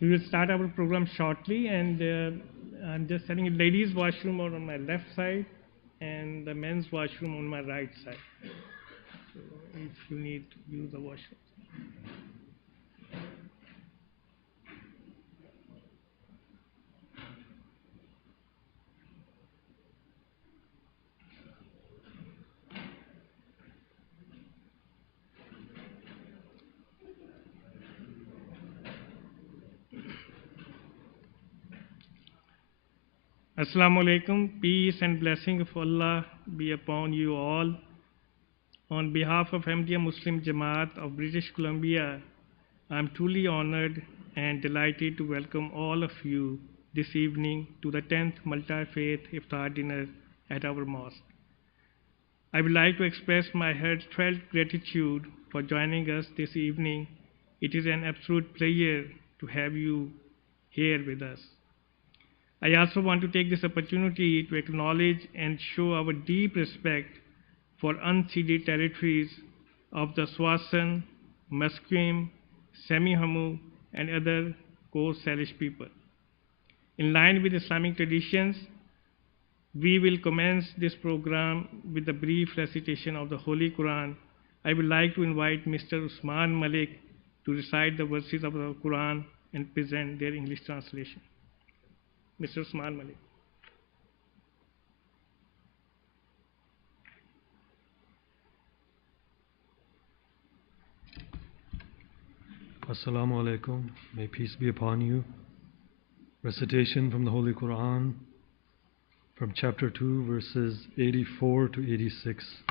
We will start our program shortly, and I'm just telling you, ladies' washroom are on my left side, and the men's washroom on my right side. So if you need to use the washroom. Assalamu alaikum, peace and blessing of Allah be upon you all. On behalf of Ahmadiyya Muslim Jama'at of British Columbia, I am truly honored and delighted to welcome all of you this evening to the 10th Multifaith Iftar dinner at our mosque. I would like to express my heartfelt gratitude for joining us this evening. It is an absolute pleasure to have you here with us. I also want to take this opportunity to acknowledge and show our deep respect for unceded territories of the Swasan, Musqueam, Semihamu, and other Coast Salish people. In line with Islamic traditions, we will commence this program with a brief recitation of the Holy Quran. I would like to invite Mr. Usman Malik to recite the verses of the Quran and present their English translation. Mr. Usman Malik. Assalamu alaikum. May peace be upon you. Recitation from the Holy Quran from chapter 2, verses 84 to 86.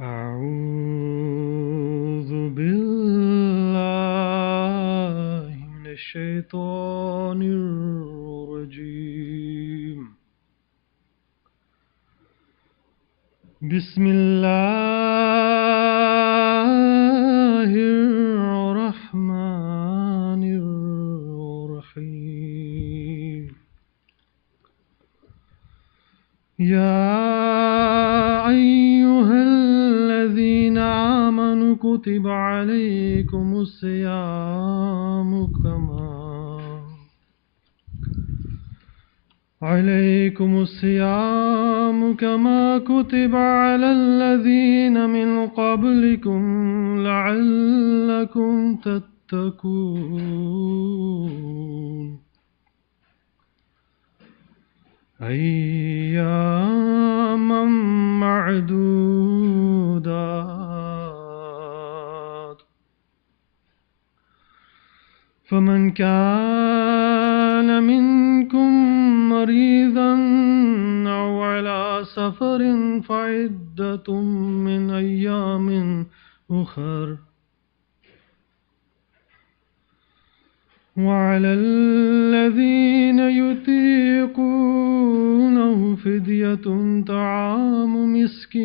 أعوذ بالله من الشيطان الرجيم. بسم الله الرحمن الرحيم. يا أيها الذين آمنوا كتب عليكم الصيام كما كتب على الذين من قبلكم لعلكم تتقون. أياما معدودات. فمن كان منكم مريضا أو على سفر فعدة من أيام أخر. وعلى الذين يطيقونه فدية طعام مسكين.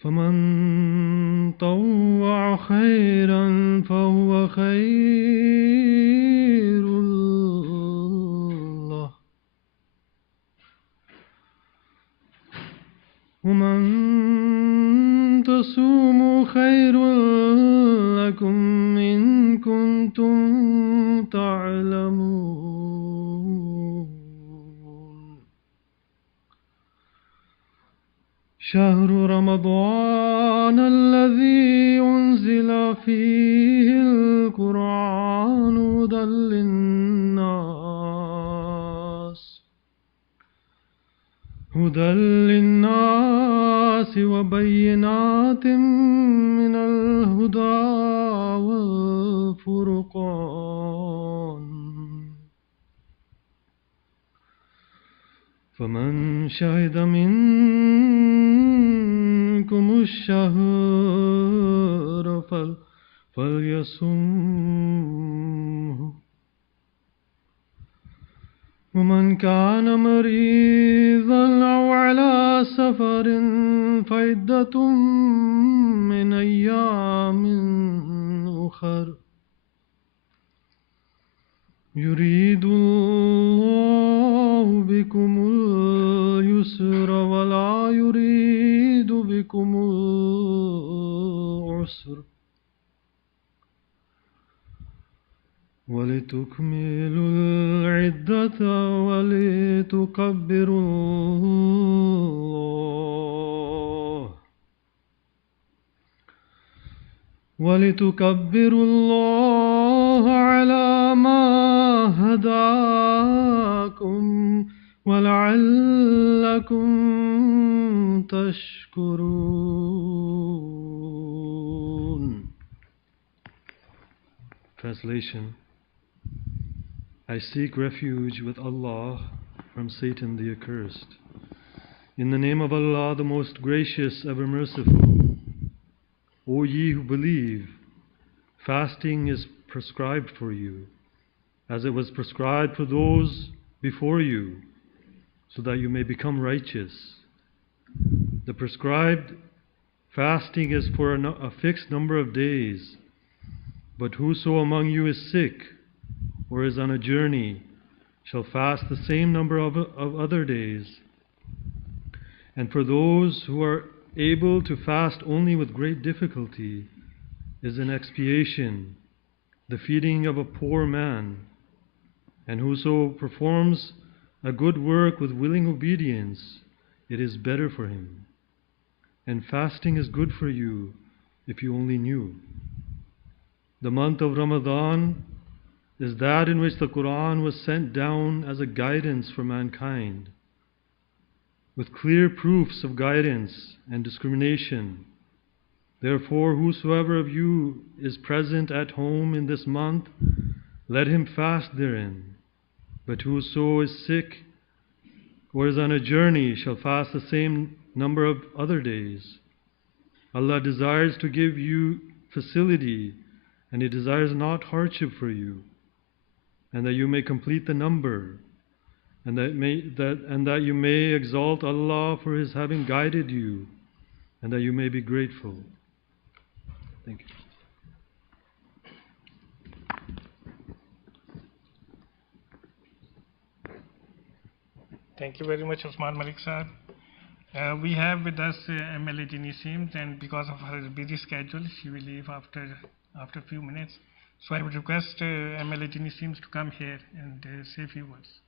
فمن طوع خيرا فهو خير له. ومن تصوموا خير لكم إن كنتم تعلمون. شهر رمضان الذي أنزل فيه القرآن هدى للناس وبينات من الهدى والفرقان. فمن شهد منكم الشهر فليصمه. ومن كان مريضا أو على سفر فعدة من أيام أخر. يريد الله بكم اليسر اليسر ولا يريد بكم العسر ولتكملوا العدة ولتكبروا الله على ما هداكم ولعلكم تشكرون. Translation: I seek refuge with Allah from Satan the accursed. In the name of Allah, the most gracious, ever merciful. O ye who believe, fasting is prescribed for you, as it was prescribed for those before you, so that you may become righteous. The prescribed fasting is for a fixed number of days, but whoso among you is sick or is on a journey shall fast the same number of other days. And for those who are able to fast only with great difficulty is an expiation, the feeding of a poor man. And whoso performs a good work with willing obedience, it is better for him. And fasting is good for you if you only knew. The month of Ramadan is that in which the Quran was sent down as a guidance for mankind, with clear proofs of guidance and discrimination. Therefore, whosoever of you is present at home in this month, let him fast therein. But whoso is sick or is on a journey shall fast the same number of other days. Allah desires to give you facility, and He desires not hardship for you, and that you may complete the number, and that you may exalt Allah for His having guided you, and that you may be grateful. Thank you. Thank you very much, Osman Malik sir. We have with us MLA Ginny Sims, and because of her busy schedule, she will leave after a few minutes. So I would request MLA Ginny Sims to come here and say a few words.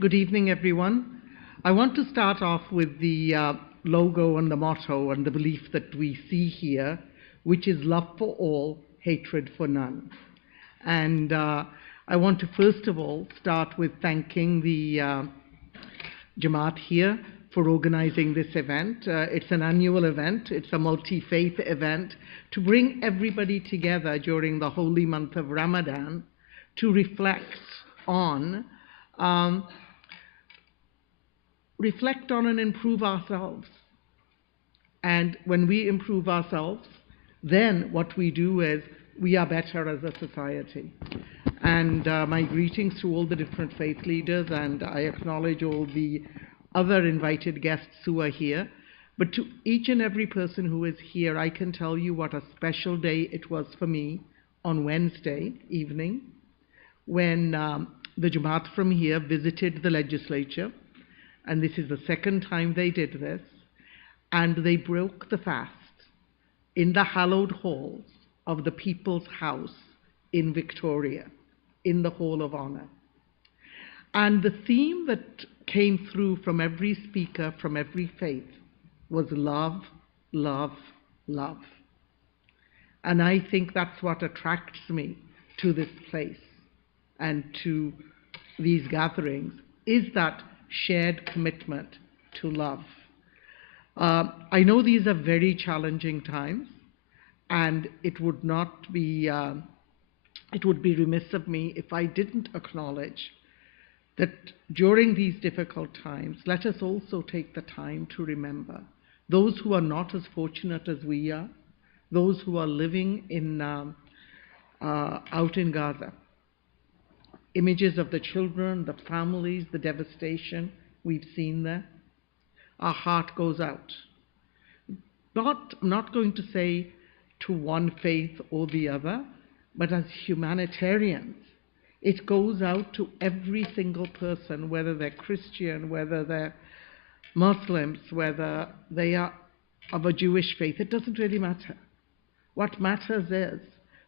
Good evening, everyone. I want to start off with the logo and the motto and the belief that we see here, which is love for all, hatred for none. And I want to first of all start with thanking the Jama'at here for organizing this event. It's an annual event. It's a multi-faith event to bring everybody together during the holy month of Ramadan to reflect on and improve ourselves. And when we improve ourselves, then what we do is we are better as a society. And my greetings to all the different faith leaders, and I acknowledge all the other invited guests who are here. But to each and every person who is here, I can tell you what a special day it was for me on Wednesday evening when the Jama'at from here visited the legislature. And this is the second time they did this. And they broke the fast in the hallowed halls of the People's House in Victoria, in the Hall of Honor. And the theme that came through from every speaker, from every faith, was love, love, love. And I think that's what attracts me to this place and to these gatherings, is that shared commitment to love. I know these are very challenging times, and it would be remiss of me if I didn't acknowledge that during these difficult times, let us also take the time to remember those who are not as fortunate as we are, those who are living in out in Gaza. Images of the children, the families, the devastation we've seen there. Our heart goes out. I'm not going to say to one faith or the other, but as humanitarians, it goes out to every single person, whether they're Christian, whether they're Muslims, whether they are of a Jewish faith. It doesn't really matter. What matters is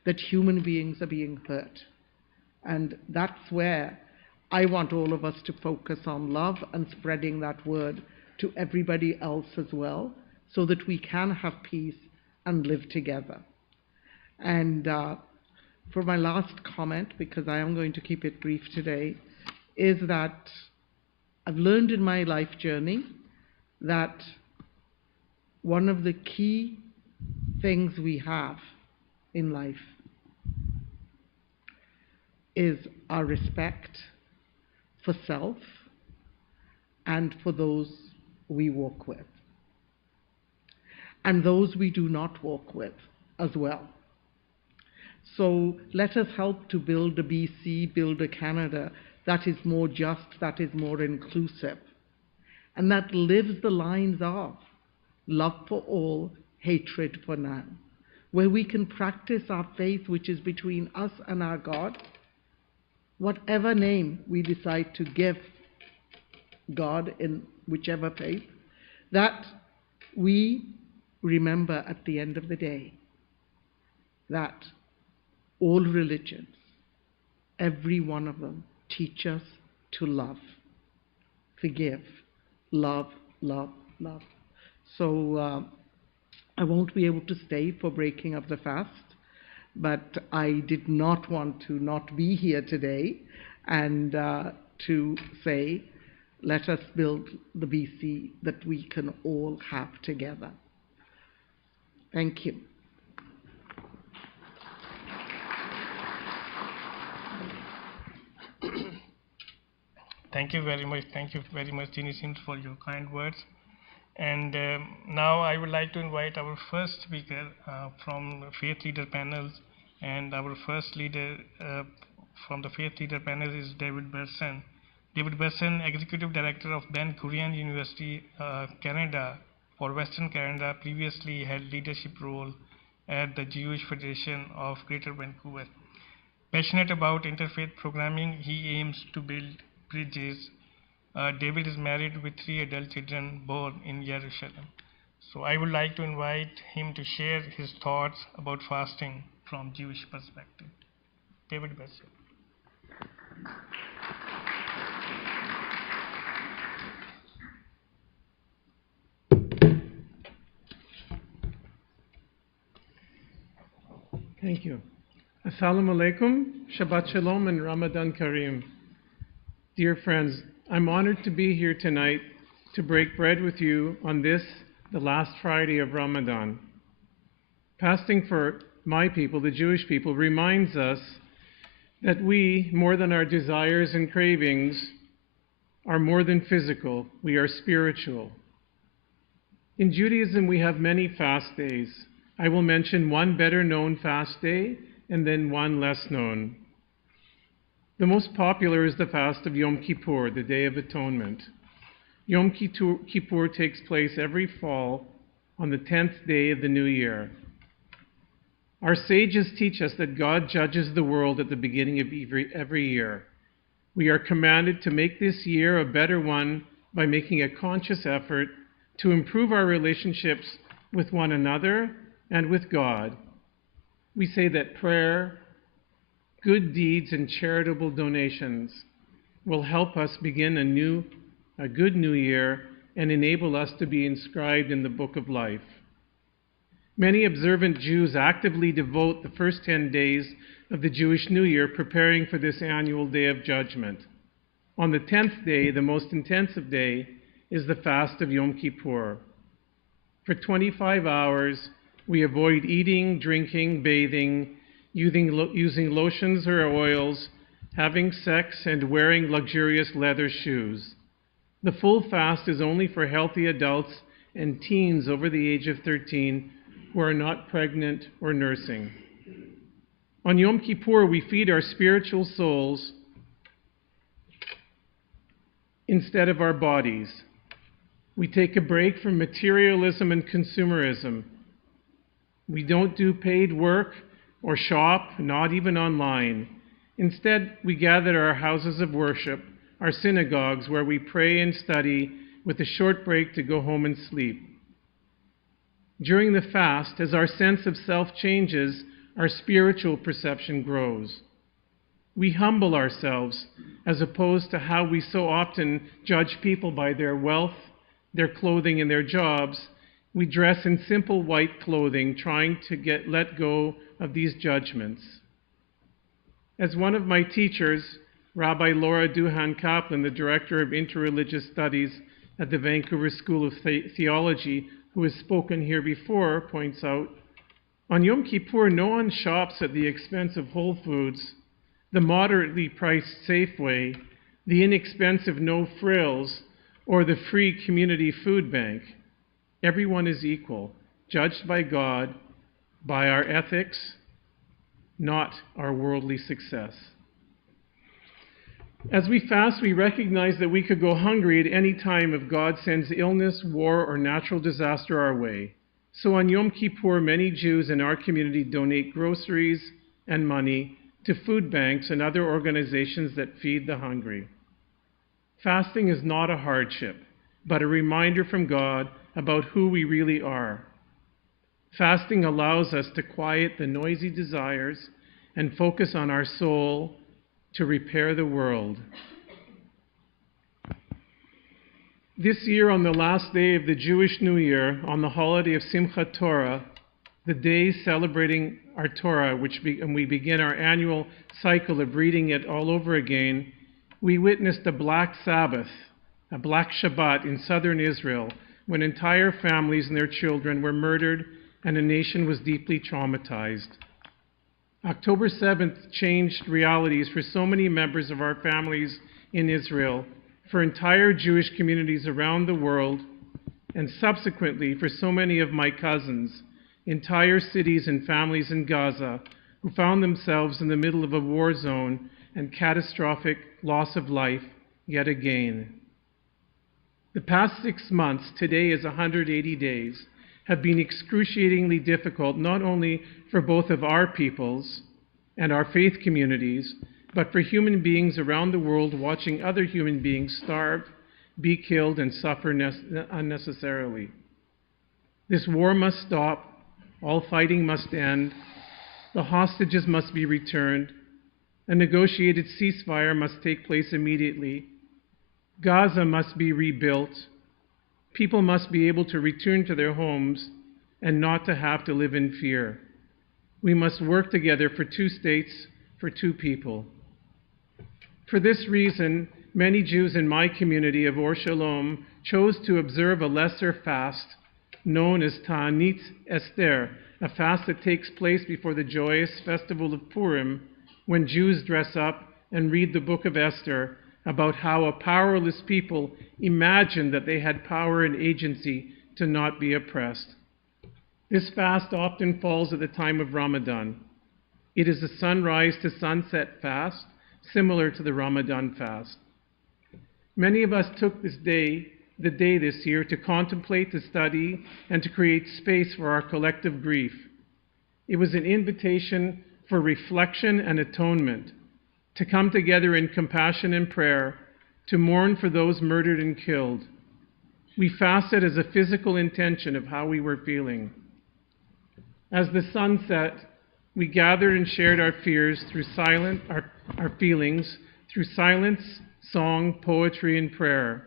that human beings are being hurt. And that's where I want all of us to focus on love and spreading that word to everybody else as well, so that we can have peace and live together. And for my last comment, because I am going to keep it brief today, is that I've learned in my life journey that one of the key things we have in life is our respect for self and for those we walk with, and those we do not walk with as well. So let us help to build a BC, build a Canada that is more just, that is more inclusive, and that lives the lines of love for all, hatred for none, where we can practice our faith, which is between us and our God, whatever name we decide to give God in whichever faith, that we remember at the end of the day that all religions, every one of them, teach us to love, forgive, love, love, love. So I won't be able to stay for breaking of the fast, but I did not want to not be here today and to say, let us build the BC that we can all have together. Thank you. Thank you very much. Thank you very much, Jeannie Sims, for your kind words. And now I would like to invite our first speaker from Faith Leader panels. And our first leader from the Faith Leader panel is David Berson. David Berson, Executive Director of Ben Gurion University, Canada, for Western Canada, previously held leadership role at the Jewish Federation of Greater Vancouver. Passionate about interfaith programming, he aims to build bridges. David is married with 3 adult children born in Jerusalem. So I would like to invite him to share his thoughts about fasting from Jewish perspective. David Berson. Thank you. Assalamu alaikum, Shabbat Shalom, and Ramadan Kareem. Dear friends, I'm honored to be here tonight to break bread with you on this, the last Friday of Ramadan. Fasting for my people, the Jewish people, reminds us that we, more than our desires and cravings, are more than physical. We are spiritual. In Judaism, we have many fast days. I will mention one better known fast day and then one less known. The most popular is the fast of Yom Kippur, the Day of Atonement. Yom Kippur takes place every fall on the 10th day of the new year. Our sages teach us that God judges the world at the beginning of every year. We are commanded to make this year a better one by making a conscious effort to improve our relationships with one another and with God. We say that prayer, good deeds, and charitable donations will help us begin a good new year and enable us to be inscribed in the book of life. Many observant Jews actively devote the first 10 days of the Jewish New Year preparing for this annual Day of Judgment. On the 10th day, the most intensive day, is the fast of Yom Kippur. For 25 hours, we avoid eating, drinking, bathing, using lotions or oils, having sex, and wearing luxurious leather shoes. The full fast is only for healthy adults and teens over the age of 13 who are not pregnant or nursing. On Yom Kippur, we feed our spiritual souls instead of our bodies. We take a break from materialism and consumerism. We don't do paid work or shop, not even online. Instead, we gather at our houses of worship, our synagogues, where we pray and study with a short break to go home and sleep. During the fast, as our sense of self changes, our spiritual perception grows. We humble ourselves as opposed to how we so often judge people by their wealth, their clothing, and their jobs. We dress in simple white clothing, trying to let go of these judgments. As one of my teachers, Rabbi Laura Duhan Kaplan, the Director of Interreligious Studies at the Vancouver School of Theology, who has spoken here before, points out, on Yom Kippur, no one shops at the expense of Whole Foods, the moderately priced Safeway, the inexpensive No Frills, or the free community food bank. Everyone is equal, judged by God, by our ethics, not our worldly success. As we fast, we recognize that we could go hungry at any time if God sends illness, war, or natural disaster our way. So on Yom Kippur, many Jews in our community donate groceries and money to food banks and other organizations that feed the hungry. Fasting is not a hardship, but a reminder from God about who we really are. Fasting allows us to quiet the noisy desires and focus on our soul to repair the world. This year, on the last day of the Jewish New Year, on the holiday of Simchat Torah, the day celebrating our Torah, and we begin our annual cycle of reading it all over again, we witnessed a Black Sabbath, a Black Shabbat in southern Israel, when entire families and their children were murdered and a nation was deeply traumatized. October 7th changed realities for so many members of our families in Israel, for entire Jewish communities around the world, and subsequently for so many of my cousins, entire cities and families in Gaza who found themselves in the middle of a war zone and catastrophic loss of life yet again. The past 6 months, today is 180 days, have been excruciatingly difficult, not only for both of our peoples and our faith communities, but for human beings around the world watching other human beings starve, be killed, and suffer unnecessarily. This war must stop. All fighting must end. The hostages must be returned. A negotiated ceasefire must take place immediately. Gaza must be rebuilt. People must be able to return to their homes and not to have to live in fear. We must work together for 2 states, for 2 people. For this reason, many Jews in my community of Or Shalom chose to observe a lesser fast known as Ta'anit Esther, a fast that takes place before the joyous festival of Purim, when Jews dress up and read the book of Esther about how a powerless people imagined that they had power and agency to not be oppressed. This fast often falls at the time of Ramadan. It is a sunrise to sunset fast, similar to the Ramadan fast. Many of us took the day this year to contemplate, to study, and to create space for our collective grief. It was an invitation for reflection and atonement, to come together in compassion and prayer, to mourn for those murdered and killed. We fasted as a physical intention of how we were feeling. As the sun set, we gathered and shared our fears through our feelings through silence, song, poetry, and prayer.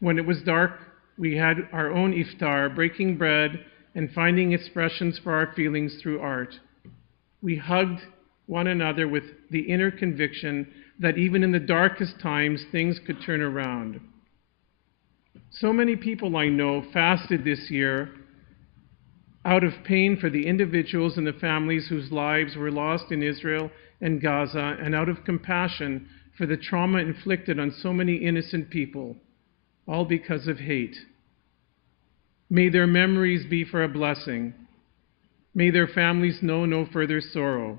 When it was dark, we had our own Iftar, breaking bread and finding expressions for our feelings through art. We hugged one another with the inner conviction that even in the darkest times, things could turn around. So many people I know fasted this year out of pain for the individuals and the families whose lives were lost in Israel and Gaza, and out of compassion for the trauma inflicted on so many innocent people, all because of hate. May their memories be for a blessing. May their families know no further sorrow.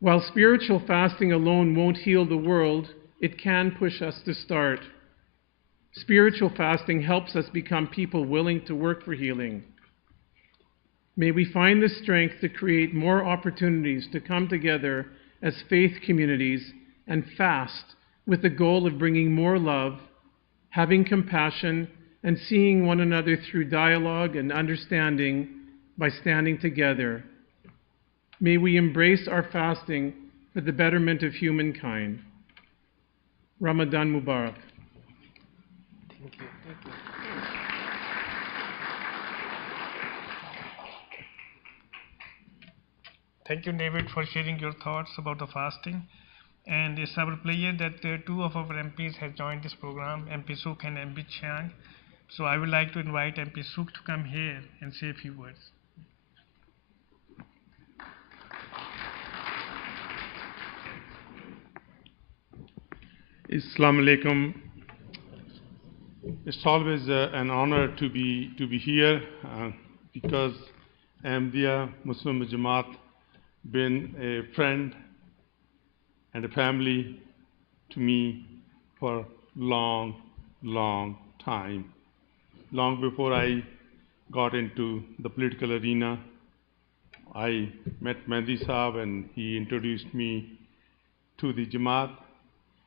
While spiritual fasting alone won't heal the world, it can push us to start. Spiritual fasting helps us become people willing to work for healing. May we find the strength to create more opportunities to come together as faith communities and fast with the goal of bringing more love, having compassion, and seeing one another through dialogue and understanding by standing together. May we embrace our fasting for the betterment of humankind. Ramadan Mubarak. Thank you, David, for sharing your thoughts about the fasting. And it's our pleasure that two of our MPs have joined this program, MP Suk and MP Chiang. So I would like to invite MP Suk to come here and say a few words. Assalamu alaikum. It's always an honor to be here because Ahmadiyya Muslim Jama'at been a friend and a family to me for long time. Long before I got into the political arena, I met Mehdi Saab and he introduced me to the Jama'at,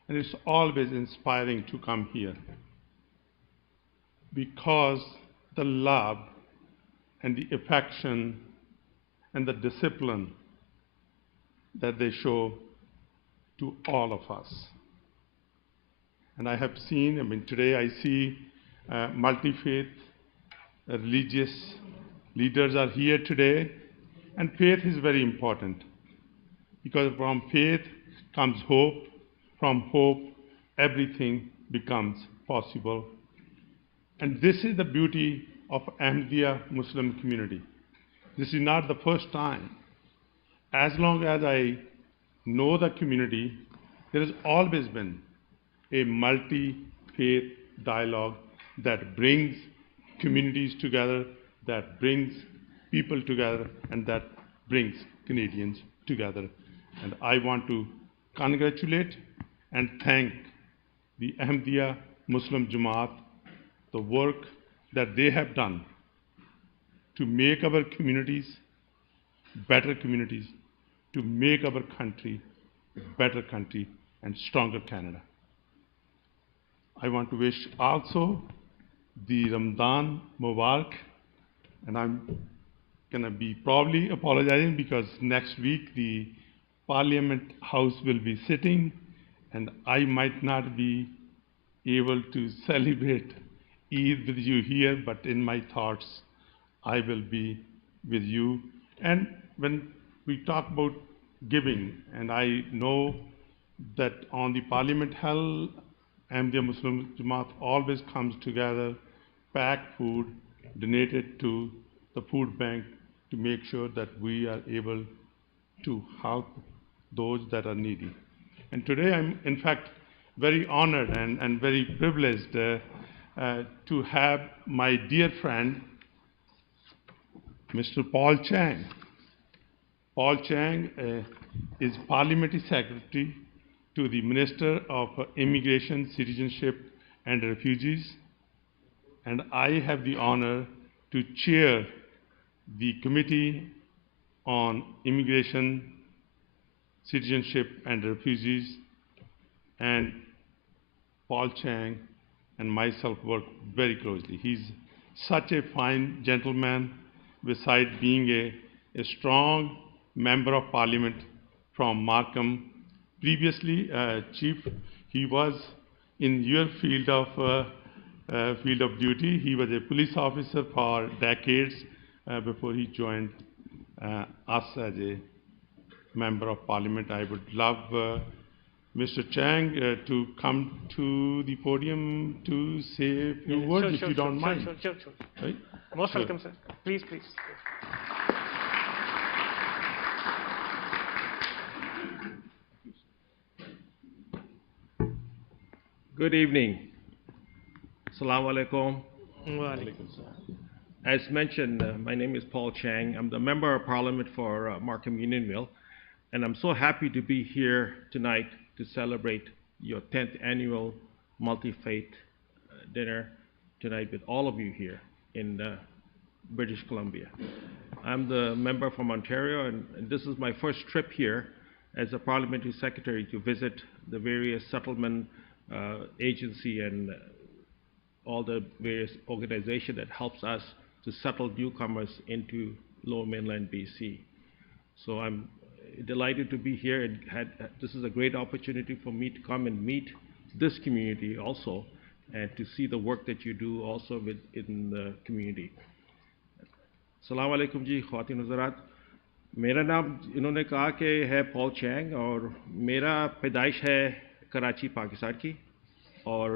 and it's always inspiring to come here because the love and the affection and the discipline that they show to all of us. And I have seen, today I see multi-faith religious leaders are here today, and faith is very important because from faith comes hope, from hope everything becomes possible. And this is the beauty of Ahmadiyya Muslim community. This is not the first time. As long as I know the community, there has always been a multi-faith dialogue that brings communities together, that brings people together, and that brings Canadians together. And I want to congratulate and thank the Ahmadiyya Muslim Jama'at, the work that they have done to make our communities better communities, to make our country a better country and stronger Canada. I want to wish also the Ramadan Mubarak, and I'm going to be probably apologizing because next week the Parliament House will be sitting and I might not be able to celebrate Eid with you here, but in my thoughts I will be with you. And when we talk about giving, and I know that on the Parliament Hill, Ahmadiyya Muslim Jamaat always comes together, pack food, donate it to the food bank to make sure that we are able to help those that are needy. And today I'm in fact very honored and very privileged to have my dear friend, Mr. Paul Chang. Paul Chang is Parliamentary Secretary to the Minister of Immigration, Citizenship and Refugees, and I have the honor to chair the Committee on Immigration, Citizenship and Refugees, and Paul Chang and myself work very closely. He's such a fine gentleman, besides being a strong member of Parliament from Markham. Previously, Chief, he was in your field of duty. He was a police officer for decades before he joined us as a member of Parliament. I would love Mr. Chang to come to the podium to say a few words, if you don't mind. Sure. Right? Most welcome, sir. Please. Good evening. Assalamu alaikum. As mentioned, my name is Paul Chang. I'm the Member of Parliament for Markham Unionville, and I'm so happy to be here tonight to celebrate your 10th annual Multifaith dinner tonight with all of you here in British Columbia. I'm the member from Ontario, and this is my first trip here as a parliamentary secretary to visit the various settlement agency and all the various organizations that helps us to settle newcomers into Lower Mainland BC. So I'm delighted to be here, and this is a great opportunity for me to come and meet this community also, and to see the work that you do also in the community. Assalamu alaikum ji, ख़वातीन हज़रात. मेरा नाम इन्होंने कहा कि है Paul Chang, और मेरा पैदाइश है कराची पाकिस्तान की, और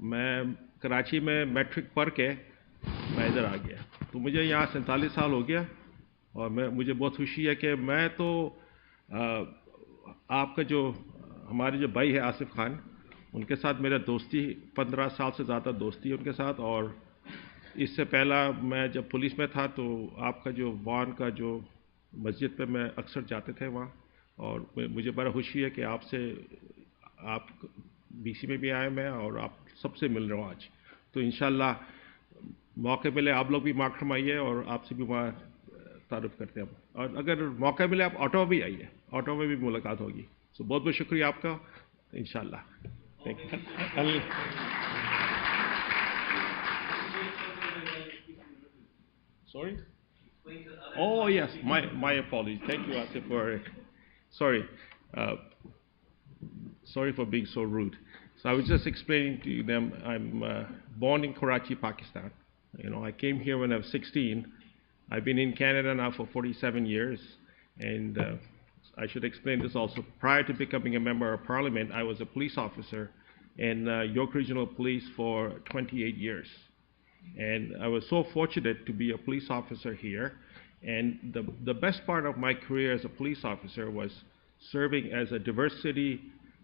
मैं कराची में मैट्रिक पढ़ के मैं इधर आ गया. तो मुझे यहाँ 47 साल हो गया, और मुझे बहुत खुशी है कि मैं तो आपका जो हमारे जो भाई है आसिफ खान, उनके साथ मेरा दोस्ती 15 साल से ज़्यादा दोस्ती है उनके साथ. और इससे पहला मैं जब पुलिस में था तो आपका जो वान का जो मस्जिद पे मैं अक्सर जाते थे वहाँ, और मुझे बड़ा खुशी है कि आप बीसी में भी आए मैं, और आप सबसे मिल रहा हूँ आज. तो इंशाल्लाह मौके मिले आप लोग भी माकरम आइए, और आपसे भी वहाँ तारुफ करते हैं. और अगर मौका मिले आप ऑटो भी आइए, ऑटो में भी मुलाकात होगी. सो बहुत बहुत शुक्रिया आपका, इंशाल्लाह. Thank you. Sorry? Oh yes, my apologies. Thank you, Asif, for sorry. Sorry for being so rude. So I was just explaining to them, I'm born in Karachi, Pakistan. You know, I came here when I was 16. I've been in Canada now for 47 years, and I should explain this also. Prior to becoming a member of parliament, I was a police officer in York Regional Police for 28 years. And I was so fortunate to be a police officer here. And the best part of my career as a police officer was serving as a diversity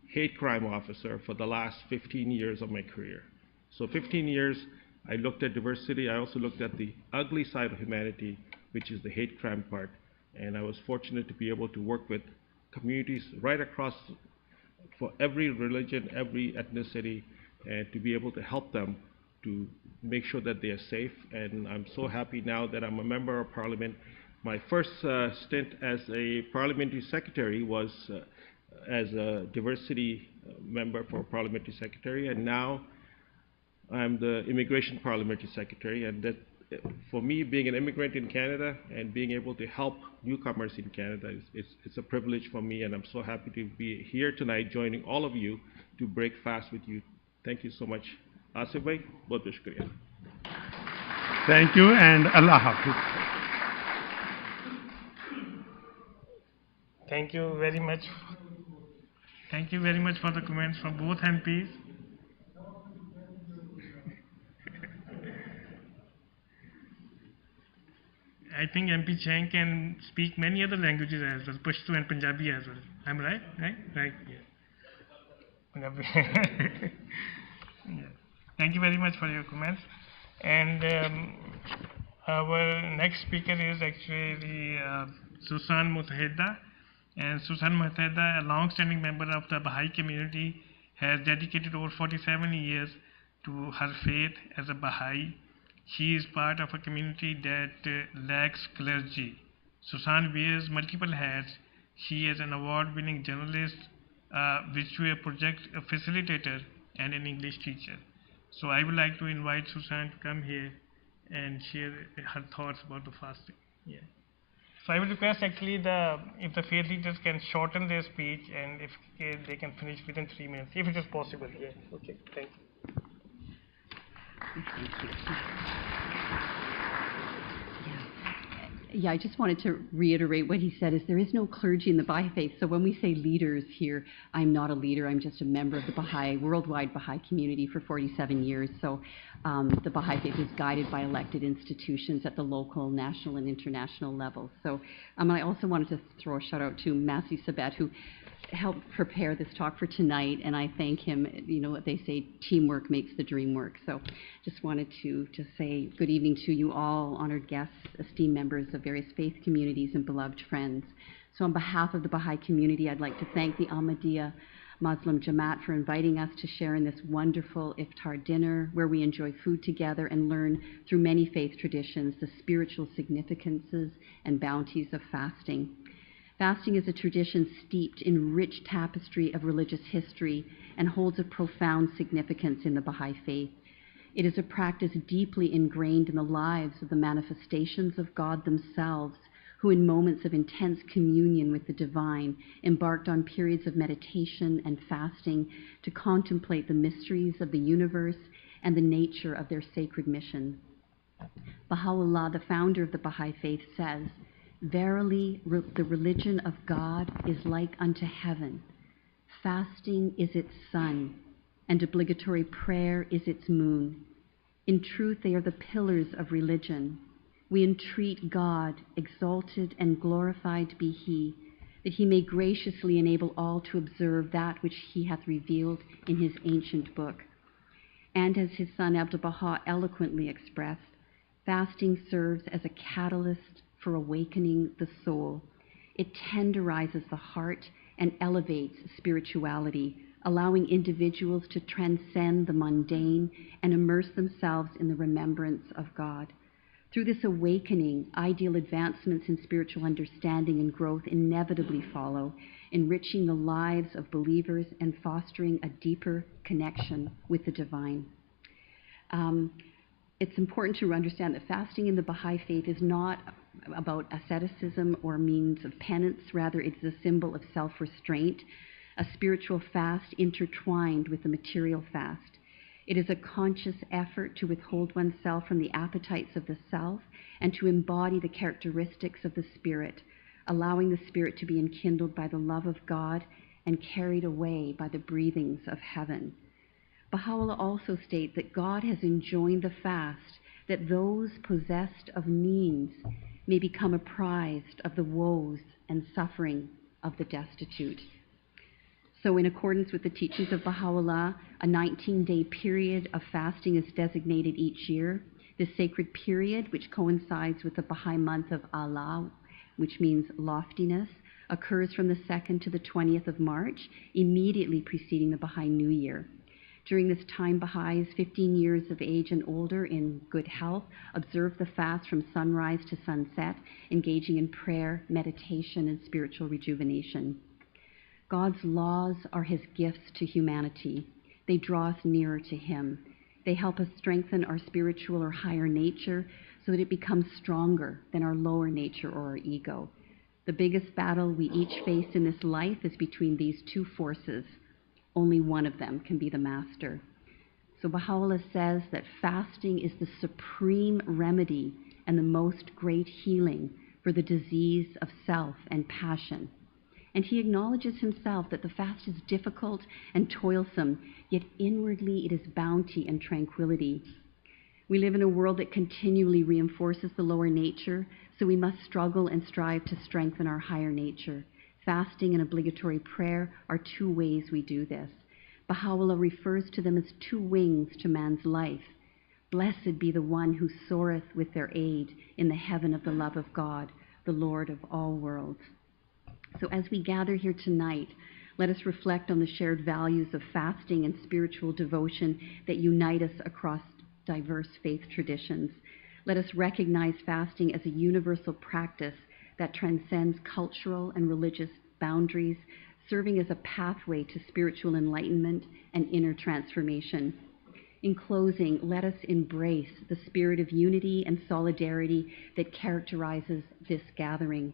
hate crime officer for the last 15 years of my career. So 15 years, I looked at diversity. I also looked at the ugly side of humanity, which is the hate crime part. And I was fortunate to be able to work with communities right across for every religion, every ethnicity, and to be able to help them to make sure that they are safe. And I'm so happy now that I'm a member of parliament. My first stint as a parliamentary secretary was as a diversity member for parliamentary secretary, and now I'm the immigration parliamentary secretary. And that, for me, being an immigrant in Canada and being able to help newcomers in Canada, it's a privilege for me, and I'm so happy to be here tonight joining all of you to break fast with you. Thank you so much. Asif bhai, bahut bahut shukriya. Thank you, and Allah Hafiz. Thank you very much. Thank you very much for the comments from both MPs. I think MP Chang can speak many other languages as well, Pashto and Punjabi as well. I'm right? Right? Yeah. Punjabi. Yeah. Thank you very much for your comments. And our next speaker is actually Susan Mutahida. And Susan Mutahida, a long-standing member of the Baha'i community, has dedicated over 47 years to her faith as a Baha'i. She is part of a community that lacks clergy. Susan wears multiple hats. She is an award-winning journalist, visual project facilitator, and an English teacher. So I would like to invite Susan to come here and share her thoughts about the fasting. Yeah. So I would request actually if the faith leaders can shorten their speech, and if they can finish within 3 minutes, if it is possible. Yeah. Okay. Thank you. Yeah, I just wanted to reiterate what he said is there is no clergy in the Baha'i faith. So when we say leaders here, I'm not a leader. I'm just a member of the Baha'i, worldwide Baha'i community for 47 years. So the Baha'i faith is guided by elected institutions at the local, national, and international level. So I also wanted to throw a shout out to Matthew Sabet, who helped prepare this talk for tonight, and I thank him. You know what they say, teamwork makes the dream work. So just wanted to say good evening to you all, honored guests, esteemed members of various faith communities, and beloved friends. So on behalf of the Baha'i community, I'd like to thank the Ahmadiyya Muslim Jama'at for inviting us to share in this wonderful Iftar dinner where we enjoy food together and learn through many faith traditions the spiritual significances and bounties of fasting. Fasting is a tradition steeped in rich tapestry of religious history and holds a profound significance in the Baha'i faith. It is a practice deeply ingrained in the lives of the manifestations of God themselves, who in moments of intense communion with the divine embarked on periods of meditation and fasting to contemplate the mysteries of the universe and the nature of their sacred mission. Baha'u'llah, the founder of the Baha'i faith, says, "Verily, the religion of God is like unto heaven. Fasting is its sun, and obligatory prayer is its moon. In truth, they are the pillars of religion. We entreat God, exalted and glorified be He, that He may graciously enable all to observe that which He hath revealed in His ancient book." And as his son Abdu'l-Baha eloquently expressed, fasting serves as a catalyst for awakening the soul. It tenderizes the heart and elevates spirituality, allowing individuals to transcend the mundane and immerse themselves in the remembrance of God. Through this awakening, ideal advancements in spiritual understanding and growth inevitably follow, enriching the lives of believers and fostering a deeper connection with the divine. It's important to understand that fasting in the Baha'i faith is not about asceticism or means of penance. Rather, it's a symbol of self-restraint, a spiritual fast intertwined with the material fast. It is a conscious effort to withhold oneself from the appetites of the self and to embody the characteristics of the spirit, allowing the spirit to be enkindled by the love of God and carried away by the breathings of heaven. Baha'u'llah also states that God has enjoined the fast, that those possessed of means may become apprised of the woes and suffering of the destitute. So in accordance with the teachings of Baha'u'llah, a 19-day period of fasting is designated each year. This sacred period, which coincides with the Baha'i month of Allah, which means loftiness, occurs from the 2nd to the 20th of March, immediately preceding the Baha'i New Year. During this time, Baha'is 15 years of age and older in good health observe the fast from sunrise to sunset, engaging in prayer, meditation, and spiritual rejuvenation. God's laws are His gifts to humanity. They draw us nearer to Him. They help us strengthen our spiritual or higher nature so that it becomes stronger than our lower nature or our ego. The biggest battle we each face in this life is between these two forces. Only one of them can be the master. So Baha'u'llah says that fasting is the supreme remedy and the most great healing for the disease of self and passion. And he acknowledges himself that the fast is difficult and toilsome, yet inwardly it is bounty and tranquility. We live in a world that continually reinforces the lower nature, so we must struggle and strive to strengthen our higher nature. Fasting and obligatory prayer are two ways we do this. Baha'u'llah refers to them as two wings to man's life. Blessed be the one who soareth with their aid in the heaven of the love of God, the Lord of all worlds. So as we gather here tonight, let us reflect on the shared values of fasting and spiritual devotion that unite us across diverse faith traditions. Let us recognize fasting as a universal practice that transcends cultural and religious boundaries, serving as a pathway to spiritual enlightenment and inner transformation. In closing, let us embrace the spirit of unity and solidarity that characterizes this gathering.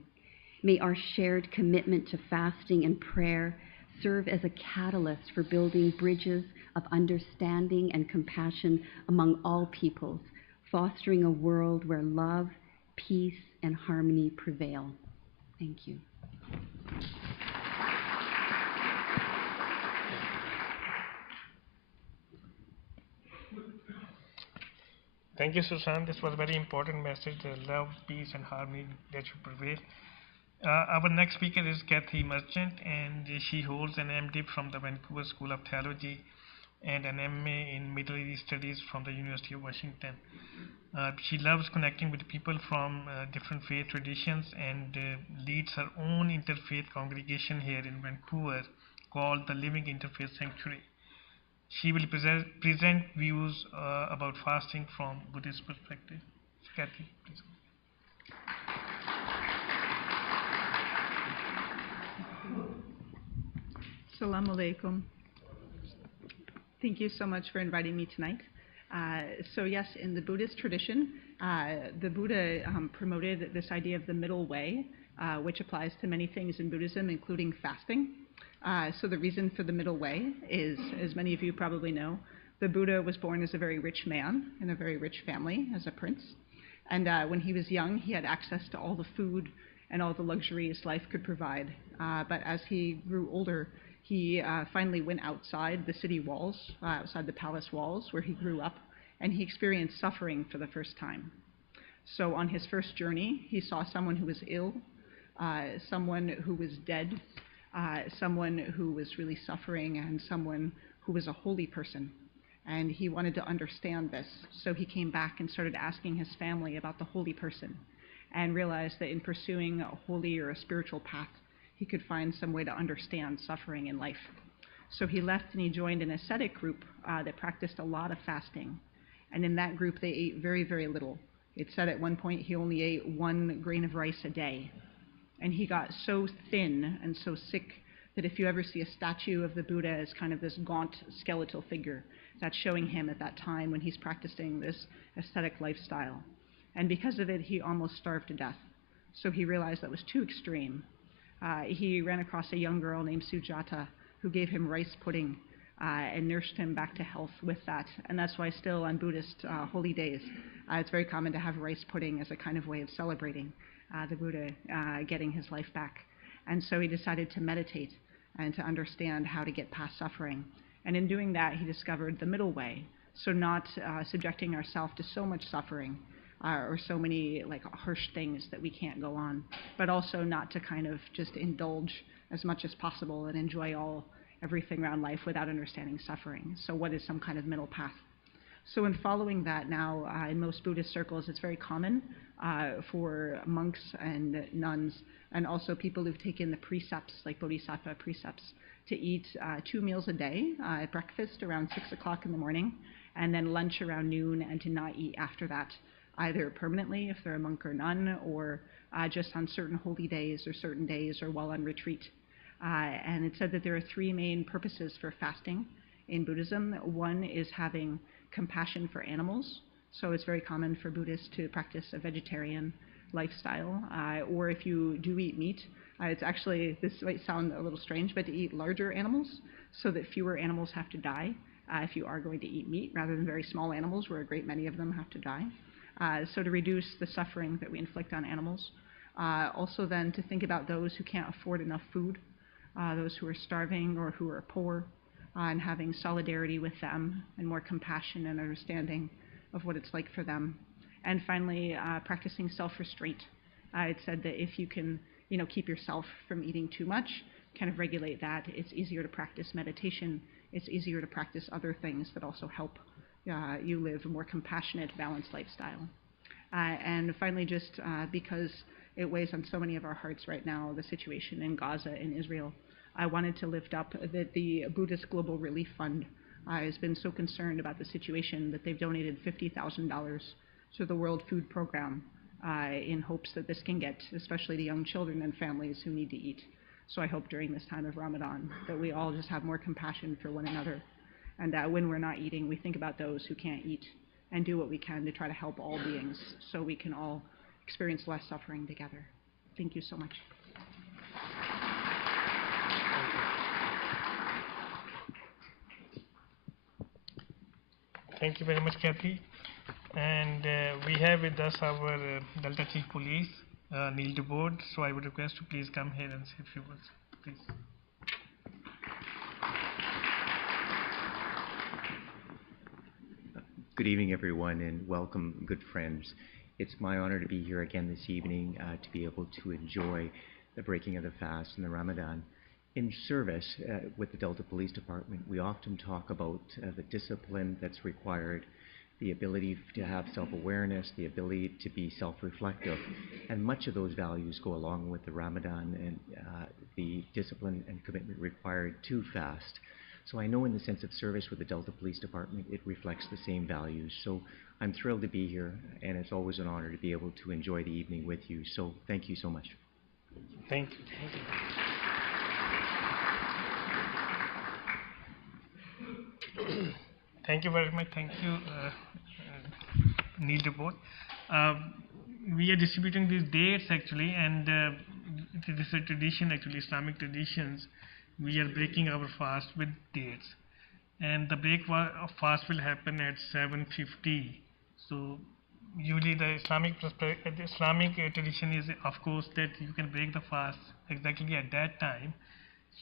May our shared commitment to fasting and prayer serve as a catalyst for building bridges of understanding and compassion among all peoples, fostering a world where love, peace, and harmony prevail. Thank you. Thank you, Susan. This was a very important message, love, peace, and harmony that should prevail. Our next speaker is Kathy Merchant, and she holds an MDiv from the Vancouver School of Theology and an MA in Middle East Studies from the University of Washington. She loves connecting with people from different faith traditions and leads her own interfaith congregation here in Vancouver called the Living Interfaith Sanctuary. She will present views about fasting from Buddhist perspective. Kathy, please. Assalamu alaikum. Thank you so much for inviting me tonight. So yes, in the Buddhist tradition, the Buddha promoted this idea of the middle way, which applies to many things in Buddhism, including fasting. So the reason for the middle way is, as many of you probably know, the Buddha was born as a very rich man in a very rich family as a prince. And when he was young, he had access to all the food and all the luxuries life could provide. But as he grew older, he finally went outside the city walls, outside the palace walls where he grew up, and he experienced suffering for the first time. So on his first journey, he saw someone who was ill, someone who was dead, someone who was really suffering, and someone who was a holy person. And he wanted to understand this, so he came back and started asking his family about the holy person, and realized that in pursuing a holy or a spiritual path, he could find some way to understand suffering in life. So he left and he joined an ascetic group that practiced a lot of fasting. And in that group, they ate very, very little. It said at one point he only ate 1 grain of rice a day. And he got so thin and so sick that if you ever see a statue of the Buddha as kind of this gaunt skeletal figure, that's showing him at that time when he's practicing this ascetic lifestyle. And because of it, he almost starved to death. So he realized that was too extreme. He ran across a young girl named Sujata who gave him rice pudding and nursed him back to health with that. And that's why still on Buddhist holy days, it's very common to have rice pudding as a kind of way of celebrating the Buddha getting his life back. And so he decided to meditate and to understand how to get past suffering. And in doing that, he discovered the middle way. So not subjecting ourselves to so much suffering or so many like harsh things that we can't go on, but also not to kind of just indulge as much as possible and enjoy everything around life without understanding suffering. So what is some kind of middle path? So in following that now, in most Buddhist circles, it's very common for monks and nuns, and also people who've taken the precepts, like Bodhisattva precepts, to eat 2 meals a day, breakfast around 6 o'clock in the morning, and then lunch around noon, and to not eat after that, either permanently if they're a monk or nun, or just on certain holy days or certain days or while on retreat. And it said that there are 3 main purposes for fasting in Buddhism. One is having compassion for animals. So it's very common for Buddhists to practice a vegetarian lifestyle. Or if you do eat meat, it's actually, this might sound a little strange, but to eat larger animals so that fewer animals have to die if you are going to eat meat, rather than very small animals where a great many of them have to die. So to reduce the suffering that we inflict on animals. Also then to think about those who can't afford enough food, those who are starving or who are poor, and having solidarity with them and more compassion and understanding of what it's like for them. And finally, practicing self-restraint. It said that if you can, keep yourself from eating too much, kind of regulate that, it's easier to practice meditation. It's easier to practice other things that also help you live a more compassionate, balanced lifestyle. And finally, just because it weighs on so many of our hearts right now, the situation in Gaza and Israel, I wanted to lift up that the Buddhist Global Relief Fund has been so concerned about the situation that they've donated $50,000 to the World Food Program in hopes that this can get, especially to young children and families who need to eat. So I hope during this time of Ramadan that we all just have more compassion for one another, and that when we're not eating, we think about those who can't eat and do what we can to try to help all beings so we can all experience less suffering together. Thank you so much. Thank you very much, Kathy. And we have with us our Delta Chief Police, Neil DeBoard. So I would request to please come here and say a few words, please. Good evening, everyone, and welcome, good friends. It's my honor to be here again this evening to be able to enjoy the breaking of the fast and the Ramadan. In service with the Delta Police Department, we often talk about the discipline that's required, the ability to have self-awareness, the ability to be self-reflective, and much of those values go along with the Ramadan and the discipline and commitment required to fast. So I know in the sense of service with the Delta Police Department, it reflects the same values. So I'm thrilled to be here, and it's always an honor to be able to enjoy the evening with you. So thank you so much. Thank you. Thank you. Thank you very much. Thank you, Neil Report. We are distributing these dates actually, and it is a tradition actually, Islamic traditions. We are breaking our fast with dates, and the break of fast will happen at 7:50. So usually the Islamic tradition is, of course, that you can break the fast exactly at that time.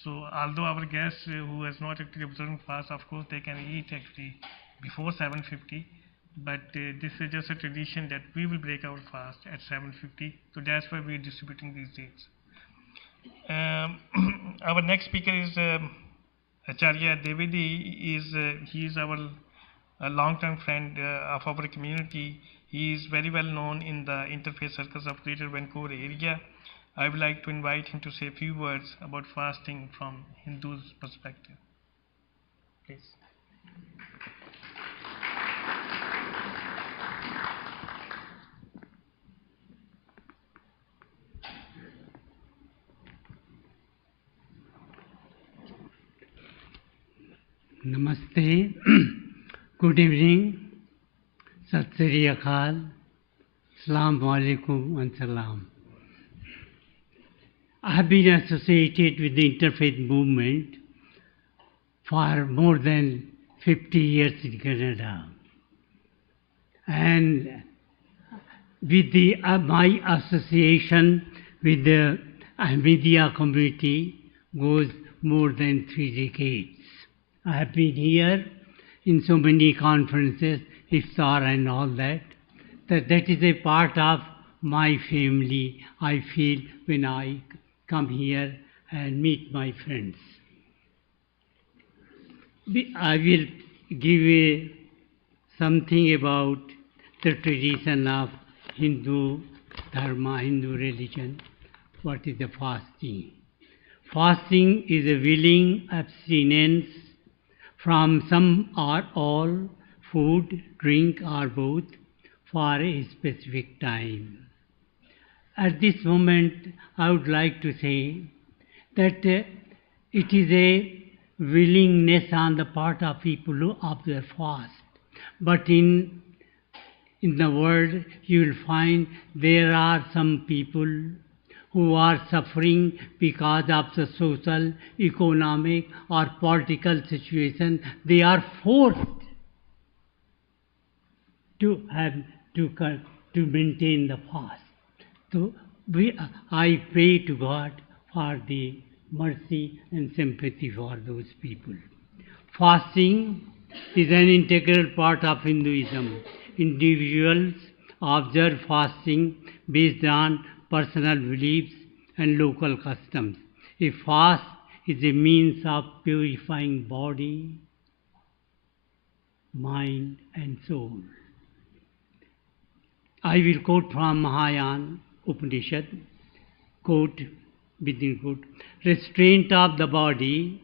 So although our guests who has not actually observed fast, of course they can eat actually before 7:50, but this is just a tradition that we will break our fast at 7:50. So that's why we are distributing these dates. Our next speaker is Acharya Devidi. He is our long-term friend of our community. He is very well known in the interfaith circles of Greater Vancouver area. I would like to invite him to say a few words about fasting from Hindu's perspective. Please. Namaste. Good evening. Sat Sri Akal. Assalamu alaikum and salam. I have been associated with the interfaith movement for more than 50 years in Canada. And with my association with the Ahmadiyya community goes more than 3 decades. I have been here in so many conferences, Iftar and all that is a part of my family, I feel, when I come here and meet my friends. I will give something about the tradition of Hindu Dharma, Hindu religion. What is the fasting? Fasting is a willing abstinence from some or all food, drink, or both for a specific time. At this moment, I would like to say that it is a willingness on the part of people who observe fast. But in the world, you will find there are some people who are suffering because of the social, economic, or political situation. They are forced to maintain the fast. So I pray to God for the mercy and sympathy for those people. Fasting is an integral part of Hinduism. Individuals observe fasting based on personal beliefs and local customs. A fast is a means of purifying body, mind, and soul. I will quote from Mahayana Upanishad, quote, within quote, restraint of the body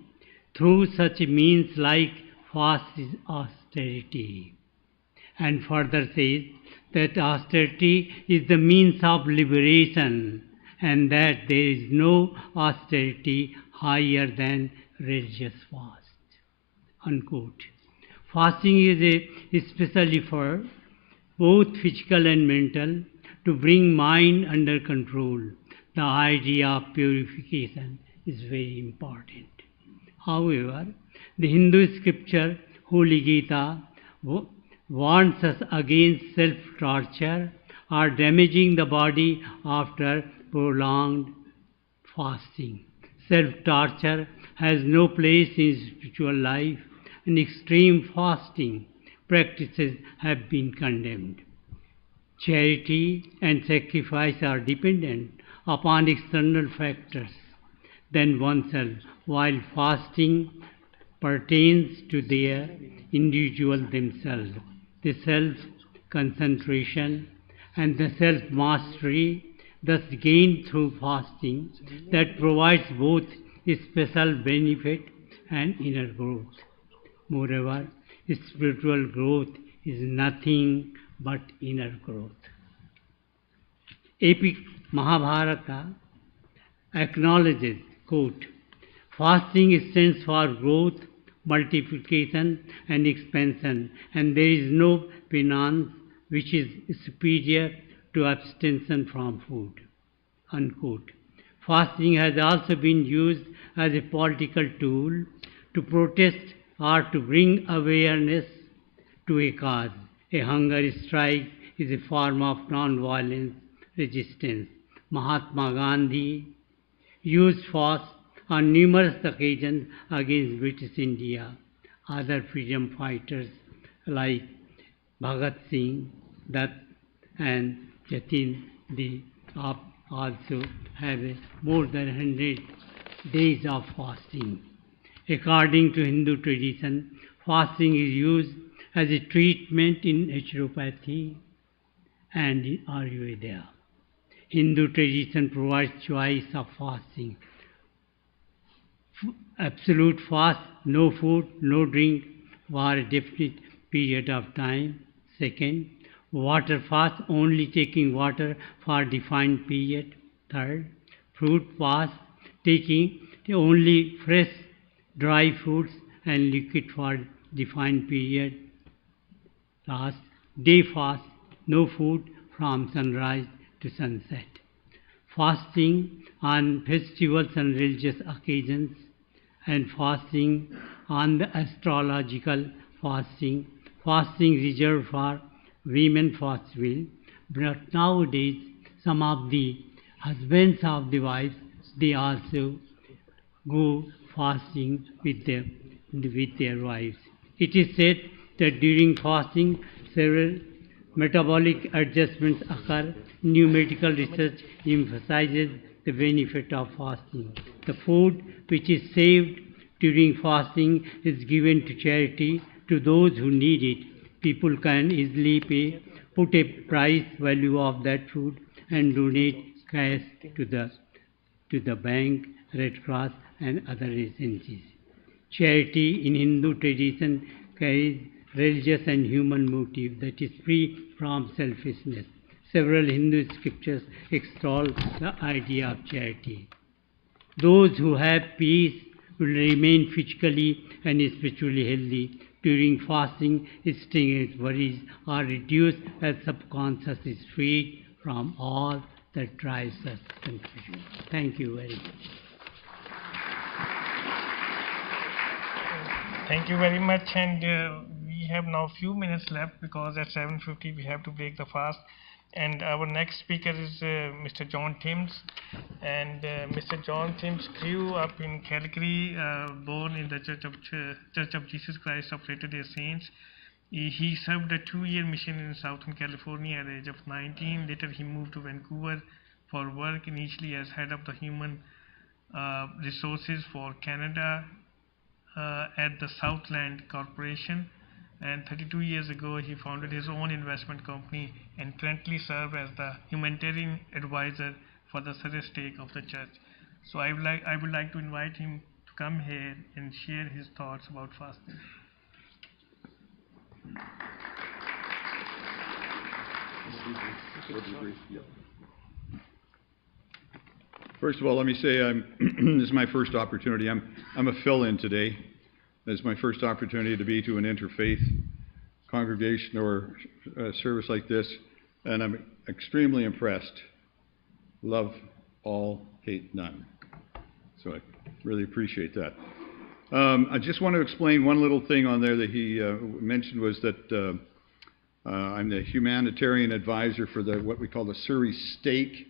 through such means like fast is austerity. And further says that austerity is the means of liberation, and that there is no austerity higher than religious fast. Unquote. Fasting is especially for both physical and mental, to bring mind under control. The idea of purification is very important. However, the Hindu scripture, Holy Gita, warns us against self-torture or damaging the body after prolonged fasting. Self-torture has no place in spiritual life, and extreme fasting practices have been condemned. Charity and sacrifice are dependent upon external factors than oneself, while fasting pertains to their individual themselves. The self-concentration and the self-mastery thus gained through fasting, that provides both special benefit and inner growth. Moreover, spiritual growth is nothing but inner growth. Epic Mahabharata acknowledges, quote, fasting stands for growth, multiplication and expansion, and there is no penance which is superior to abstention from food, unquote. Fasting has also been used as a political tool to protest or to bring awareness to a cause. A hunger strike is a form of non-violence resistance. Mahatma Gandhi used fast on numerous occasions against British India. Other freedom fighters like Bhagat Singh, Dutt and Jatin De also have more than 100 days of fasting. According to Hindu tradition, fasting is used as a treatment in naturopathy and in Ayurveda. Hindu tradition provides choice of fasting. Absolute fast, no food, no drink for a definite period of time. Second, water fast, only taking water for a defined period. Third, fruit fast, taking only fresh, dry fruits and liquid for a defined period. Last, day fast, no food from sunrise to sunset. Fasting on festivals and religious occasions, and fasting on the astrological fasting, fasting reserved for women festival. But nowadays, some of the husbands of the wives, they also go fasting with their wives. It is said that during fasting, several metabolic adjustments occur. New medical research emphasizes the benefit of fasting. The food which is saved during fasting is given to charity to those who need it. People can easily put a price value of that food and donate cash to the bank, Red Cross and other agencies. Charity in Hindu tradition carries religious and human motive that is free from selfishness. Several Hindu scriptures extol the idea of charity. Those who have peace will remain physically and spiritually healthy. During fasting, sting and worries are reduced as subconscious is freed from all that drives us confusion. Thank you very much. Thank you very much, and we have now few minutes left because at 7:50 we have to break the fast. And our next speaker is Mr. John Timms, and Mr. John Timms grew up in Calgary, born in the Church of Jesus Christ of Latter-day Saints. He served a 2-year mission in Southern California at the age of 19. Later he moved to Vancouver for work, initially as head of the human resources for Canada at the Southland Corporation. And 32 years ago, he founded his own investment company and currently serves as the humanitarian advisor for the Surrey stake of the church. So I would like to invite him to come here and share his thoughts about fasting. First of all, let me say this is my first opportunity. I'm a fill-in today. It's my first opportunity to be to an interfaith congregation or service like this, and I'm extremely impressed. Love all, hate none. So I really appreciate that. I just want to explain one little thing on there that he mentioned was that I'm the humanitarian advisor for what we call the Surrey stake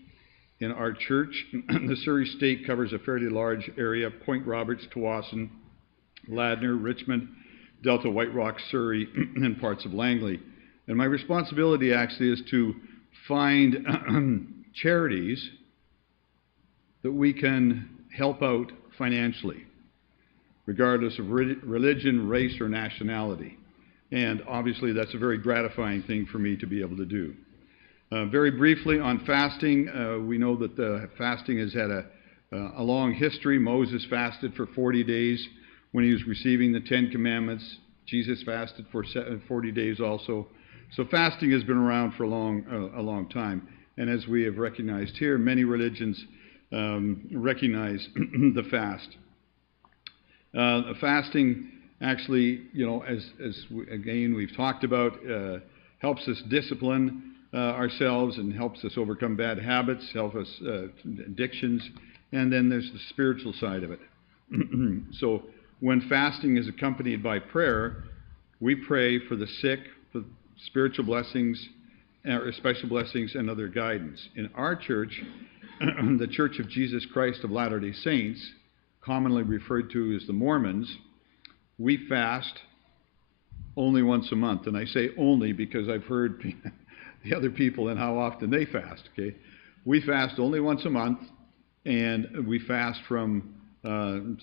in our church. The Surrey stake covers a fairly large area: Point Roberts, Tawasin, Ladner, Richmond, Delta, White Rock, Surrey, and parts of Langley. And my responsibility actually is to find charities that we can help out financially, regardless of religion, race, or nationality. And obviously that's a very gratifying thing for me to be able to do. Very briefly on fasting, we know that fasting has had a long history. Moses fasted for 40 days when he was receiving the 10 Commandments. Jesus fasted for 40 days also. So fasting has been around for a long time. And as we have recognized here, many religions recognize the fast. Fasting actually, again we've talked about, helps us discipline ourselves and helps us overcome bad habits, help us addictions, and then there's the spiritual side of it. So when fasting is accompanied by prayer, we pray for the sick, for spiritual blessings, or special blessings, and other guidance. In our church, the Church of Jesus Christ of Latter-day Saints, commonly referred to as the Mormons, we fast only once a month. And I say only because I've heard the other people and how often they fast. Okay, we fast only once a month, and we fast from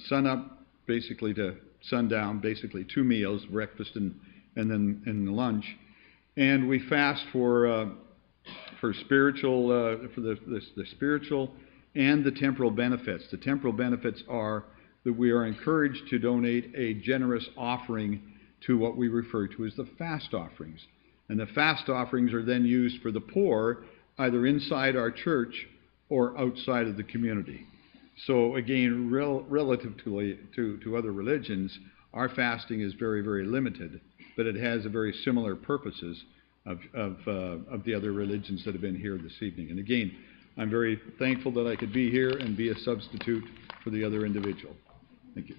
sun up basically to sundown, basically 2 meals, breakfast and then lunch, and we fast for spiritual for the spiritual and the temporal benefits. The temporal benefits are that we are encouraged to donate a generous offering to what we refer to as the fast offerings. And the fast offerings are then used for the poor, either inside our church or outside of the community. So again, relative to other religions, our fasting is very, very limited, but it has a very similar purposes of the other religions that have been here this evening. And again, I'm very thankful that I could be here and be a substitute for the other individual. Thank you.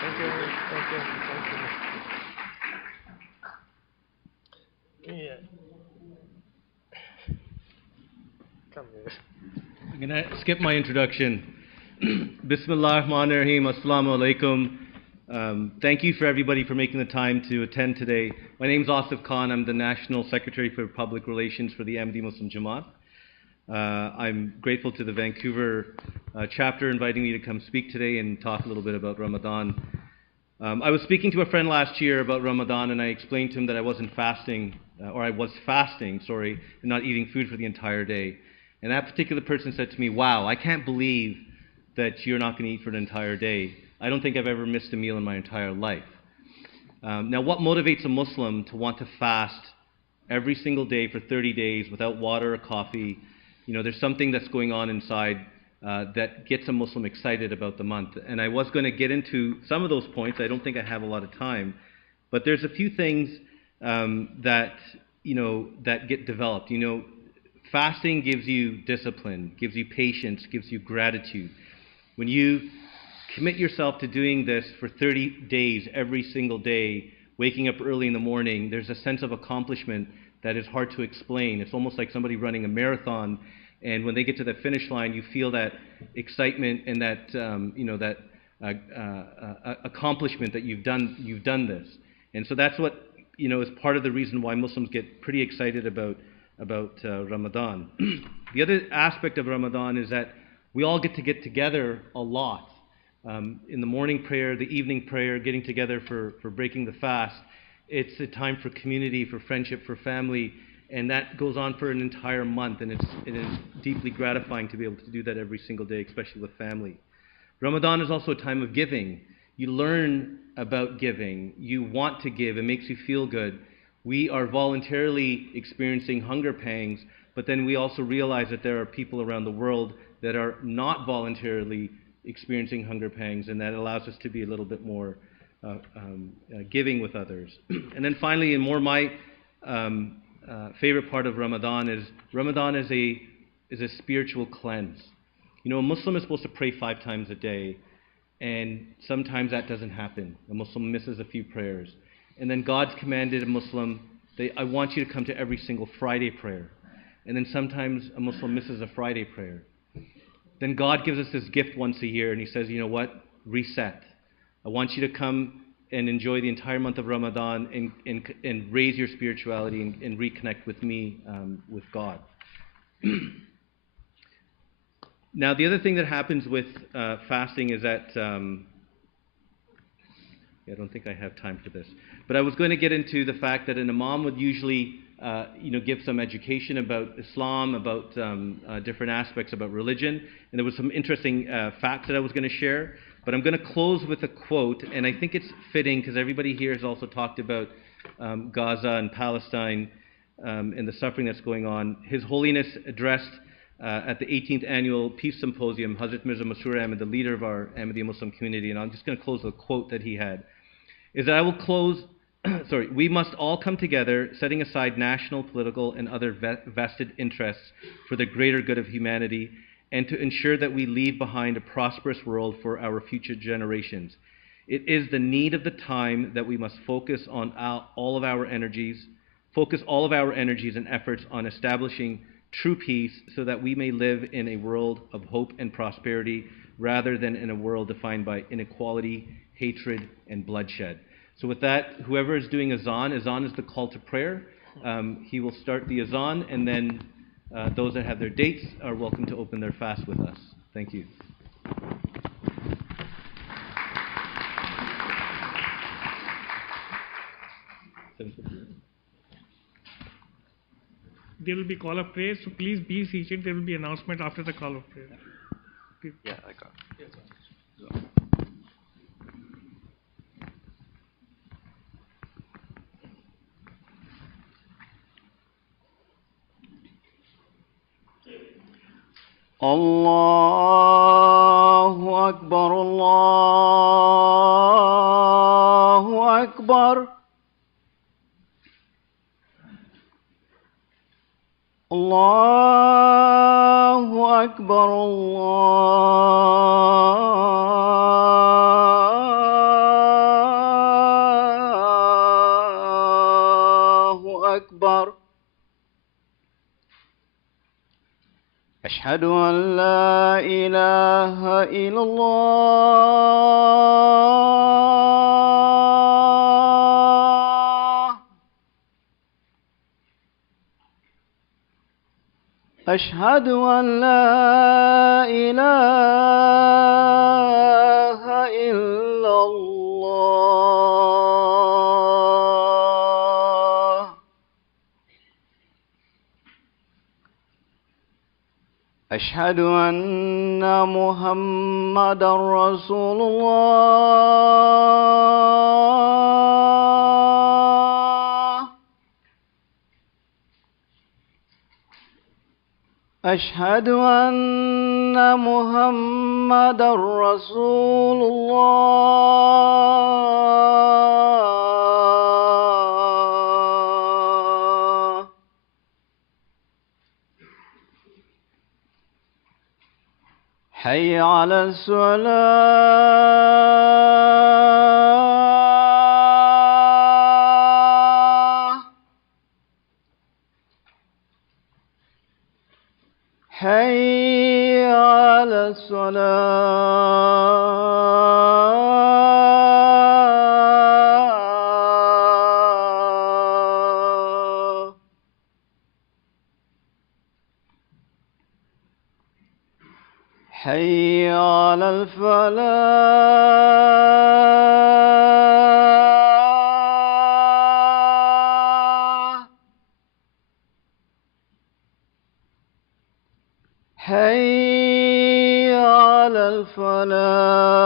Thank you. Yeah. Come here. I'm going to skip my introduction. Bismillah Rahman Rahim. Assalamu alaikum. Thank you for everybody for making the time to attend today. My name is Asif Khan. I'm the National Secretary for Public Relations for the Ahmadi Muslim Jama'at. I'm grateful to the Vancouver chapter inviting me to come speak today and talk a little bit about Ramadan. I was speaking to a friend last year about Ramadan, and I explained to him that I was fasting, and not eating food for the entire day. And that particular person said to me, "Wow, I can't believe that you're not going to eat for an entire day. I don't think I've ever missed a meal in my entire life." Now, what motivates a Muslim to want to fast every single day for 30 days without water or coffee? You know, there's something that's going on inside that gets a Muslim excited about the month. And I was going to get into some of those points. I don't think I have a lot of time. But there's a few things that get developed. You know, fasting gives you discipline, gives you patience, gives you gratitude. When you commit yourself to doing this for 30 days, every single day, waking up early in the morning, there's a sense of accomplishment that is hard to explain. It's almost like somebody running a marathon, and when they get to the finish line, you feel that excitement and that accomplishment that you've done this. And so that's what is part of the reason why Muslims get pretty excited about Ramadan. The other aspect of Ramadan is that we all get together a lot. In the morning prayer, the evening prayer, getting together for breaking the fast. It's a time for community, for friendship, for family, and that goes on for an entire month, and it is deeply gratifying to be able to do that every single day, especially with family. Ramadan is also a time of giving. You learn about giving. You want to give. It makes you feel good. We are voluntarily experiencing hunger pangs, but then we also realize that there are people around the world that are not voluntarily experiencing hunger pangs, and that allows us to be a little bit more giving with others. And then finally, and more my favorite part of Ramadan is a spiritual cleanse. You know, a Muslim is supposed to pray 5 times a day, and sometimes that doesn't happen. A Muslim misses a few prayers. And then God's commanded a Muslim, I want you to come to every single Friday prayer. And then sometimes a Muslim misses a Friday prayer. Then God gives us this gift once a year, and He says, you know what? Reset. I want you to come and enjoy the entire month of Ramadan and raise your spirituality and reconnect with me, with God. Now, the other thing that happens with fasting is that, I don't think I have time for this, but I was going to get into the fact that an imam would usually give some education about Islam, about different aspects about religion. And there was some interesting facts that I was going to share. But I'm going to close with a quote, and I think it's fitting because everybody here has also talked about Gaza and Palestine and the suffering that's going on. His Holiness addressed at the 18th Annual Peace Symposium, Hazrat Mirza Masroor Ahmad, the leader of our Ahmadiyya Muslim community, and I'm just going to close with a quote that he had, is that I will close, we must all come together, setting aside national, political, and other vested interests for the greater good of humanity, and to ensure that we leave behind a prosperous world for our future generations. It is the need of the time that we must focus all of our energies and efforts on establishing true peace so that we may live in a world of hope and prosperity rather than in a world defined by inequality, hatred, and bloodshed. So with that, whoever is doing azan is the call to prayer. He will start the azan, and then those that have their dates are welcome to open their fast with us. Thank you. There will be call of prayer, so please be seated. There will be announcement after the call of prayer. Yeah, I got it. Allahu Akbar, Allahu Akbar. Allahu Akbar, Allahu Akbar. أشهد أن لا إله إلا الله. أشهد أن لا إله إلا الله. أشهد أن محمدا رسول الله. أشهد أن محمدا رسول الله. حي على الصلاة. حي على الصلاة. حي على الفلاح. حي على الفلاح.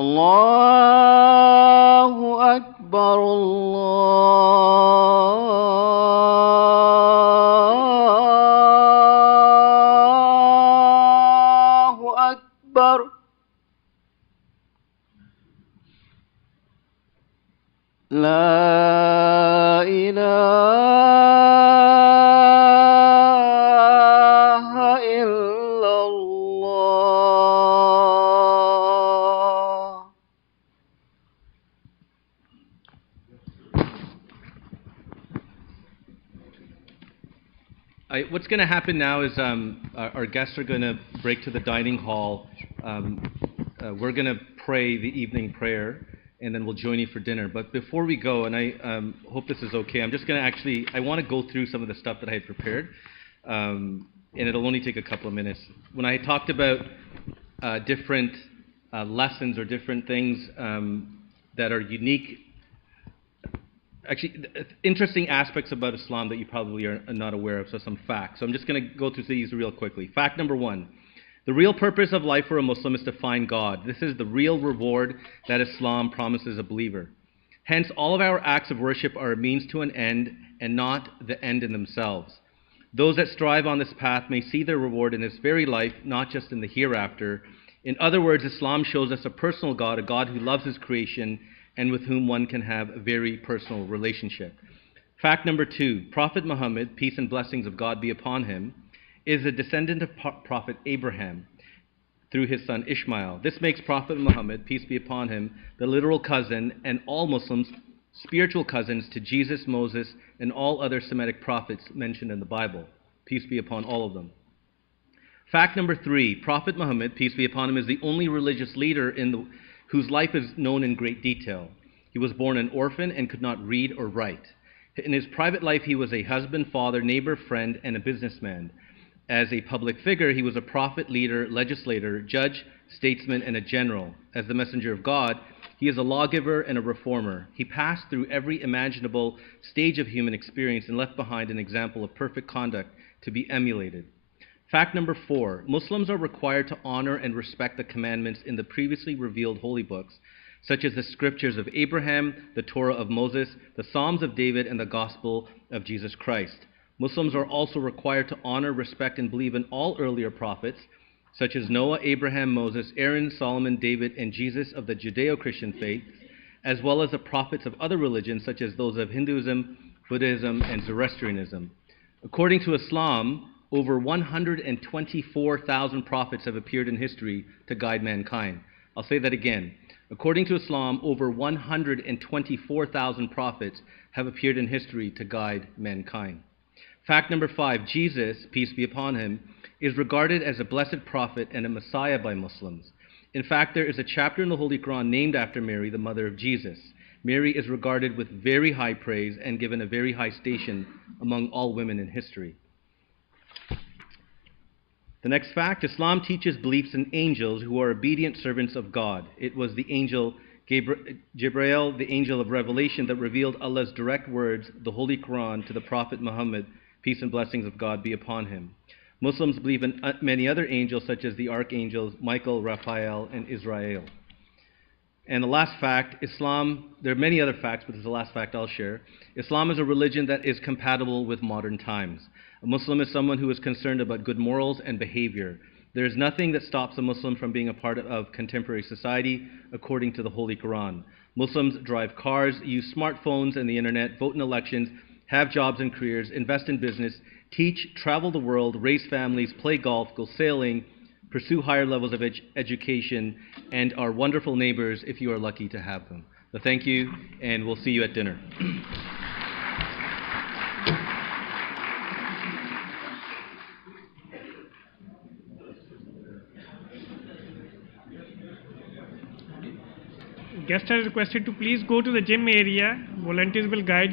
الله أكبر، الله أكبر. لا إله إلا الله. What's going to happen now is our guests are going to break to the dining hall. We're going to pray the evening prayer, and then we'll join you for dinner. But before we go, and I hope this is okay, I'm just going to I want to go through some of the stuff that I had prepared. and it'll only take a couple of minutes. When I talked about different lessons or different things that are unique, actually, interesting aspects about Islam that you probably are not aware of, so some facts. So I'm just going to go through these real quickly. Fact number one, the real purpose of life for a Muslim is to find God. This is the real reward that Islam promises a believer. Hence, all of our acts of worship are a means to an end and not the end in themselves. Those that strive on this path may see their reward in this very life, not just in the hereafter. In other words, Islam shows us a personal God, a God who loves his creation and with whom one can have a very personal relationship. Fact number two, Prophet Muhammad, peace and blessings of God be upon him, is a descendant of Prophet Abraham through his son Ishmael. This makes Prophet Muhammad, peace be upon him, the literal cousin, and all Muslims spiritual cousins to Jesus, Moses, and all other Semitic prophets mentioned in the Bible. Peace be upon all of them. Fact number three, Prophet Muhammad, peace be upon him, is the only religious leader whose life is known in great detail. He was born an orphan and could not read or write. In his private life, he was a husband, father, neighbor, friend, and a businessman. As a public figure, he was a prophet, leader, legislator, judge, statesman, and a general. As the messenger of God, he is a lawgiver and a reformer. He passed through every imaginable stage of human experience and left behind an example of perfect conduct to be emulated. Fact number four, Muslims are required to honor and respect the commandments in the previously revealed holy books, such as the scriptures of Abraham, the Torah of Moses, the Psalms of David, and the Gospel of Jesus Christ. Muslims are also required to honor, respect, and believe in all earlier prophets, such as Noah, Abraham, Moses, Aaron, Solomon, David, and Jesus of the Judeo-Christian faith, as well as the prophets of other religions, such as those of Hinduism, Buddhism, and Zoroastrianism. According to Islam, over 124,000 prophets have appeared in history to guide mankind. I'll say that again. According to Islam, over 124,000 prophets have appeared in history to guide mankind. Fact number five, Jesus, peace be upon him, is regarded as a blessed prophet and a Messiah by Muslims. In fact, there is a chapter in the Holy Quran named after Mary, the mother of Jesus. Mary is regarded with very high praise and given a very high station among all women in history. The next fact, Islam teaches beliefs in angels who are obedient servants of God. It was the angel Jibreel, the angel of revelation, that revealed Allah's direct words, the Holy Quran, to the Prophet Muhammad, peace and blessings of God be upon him. Muslims believe in many other angels, such as the archangels Michael, Raphael, and Israel. And the last fact, Islam, there are many other facts, but this is the last fact I'll share. Islam is a religion that is compatible with modern times. A Muslim is someone who is concerned about good morals and behavior. There is nothing that stops a Muslim from being a part of contemporary society, according to the Holy Quran. Muslims drive cars, use smartphones and the internet, vote in elections, have jobs and careers, invest in business, teach, travel the world, raise families, play golf, go sailing, pursue higher levels of education, and are wonderful neighbors if you are lucky to have them. So thank you, and we'll see you at dinner. Guests are requested to please go to the gym area. Volunteers will guide you.